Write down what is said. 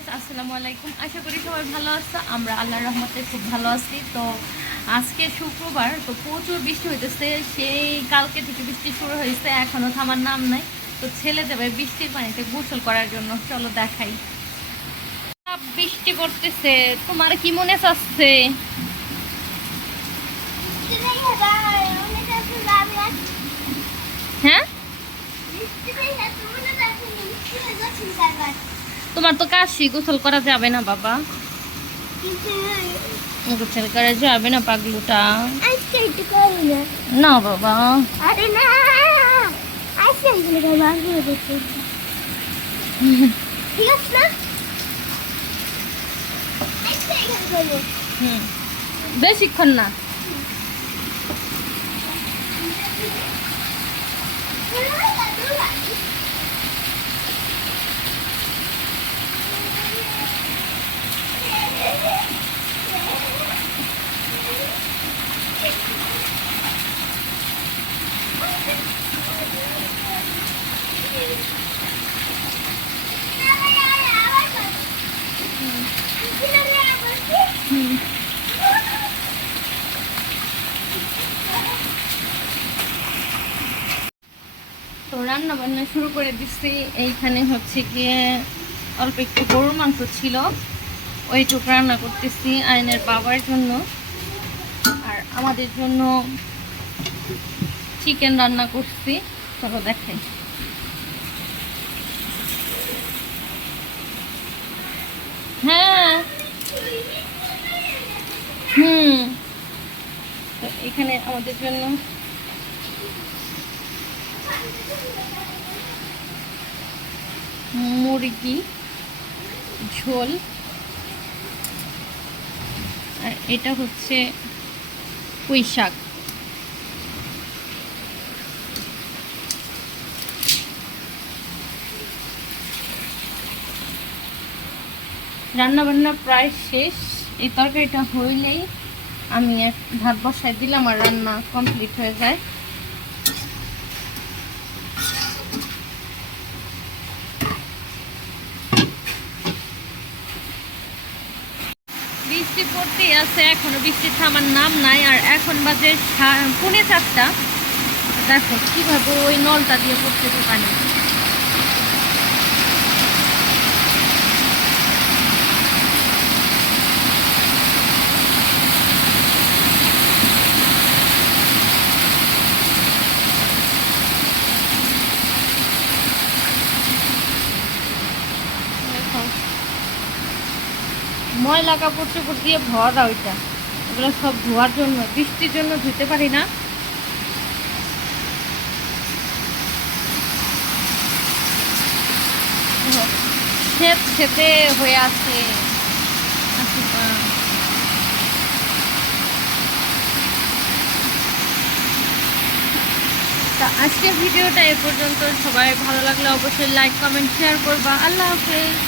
Guys, আসসালামু আলাইকুম। আশা করি সবাই ভালো আছো। আমরা আল্লাহর রহমতে খুব ভালো আছি। তো আজকে শুক্রবার, তো প্রচুর বৃষ্টি হইতেছে। সেই কালকে থেকে বৃষ্টি শুরু হয়েছে, এখনো থামার নাম নাই। তো ছেলে যাবে বৃষ্টির পানিতে গোসল করার জন্য। চলো দেখাই। বৃষ্টি পড়তেছে, তোমার কি মনে চাচ্ছে? হ্যাঁ, তোমার তো কাশি, গোসল করা যাবে না বাবা। গোসল করা যাবে না পাগলুটা। না বাবা, বেশিক্ষণ না। তো রান্না বান্না শুরু করে দিচ্ছি। এইখানে হচ্ছে গিয়ে অল্প একটু গরুর মাংস ছিল, ওইটুকু রান্না করতেছি আয়নের বাবার জন্য। আর আমাদের জন্য চিকেন রান্না করছি। চলো দেখাই। হ্যাঁ, তো এখানে আমাদের জন্য মুরগি ঝোল, আর এটা হচ্ছে পুঁই শাক। রান্না বান্না প্রায় শেষ। এই তরকারিটা হইলেই আমি এক ভাত বসাই দিলাম আর রান্না কমপ্লিট হয়ে যায়। বৃষ্টি পড়তেই আছে, এখনো বৃষ্টি থামার নাম নাই। আর এখন বাজে 4:30। দেখো কিভাবে ওই নলটা দিয়ে পড়তেছে পানি। ময়লা কাপড় চোপড় দিয়ে ভরা ওইটা, ওগুলো সব ধোয়ার জন্য, বৃষ্টির জন্য ধুতে পারি না। ক্ষেত খেতে হয়ে আছে। তা আজকের ভিডিওটা এ পর্যন্ত। সবাই ভালো লাগলে অবশ্যই লাইক, কমেন্ট, শেয়ার করবা। আল্লাহ হাফেজ।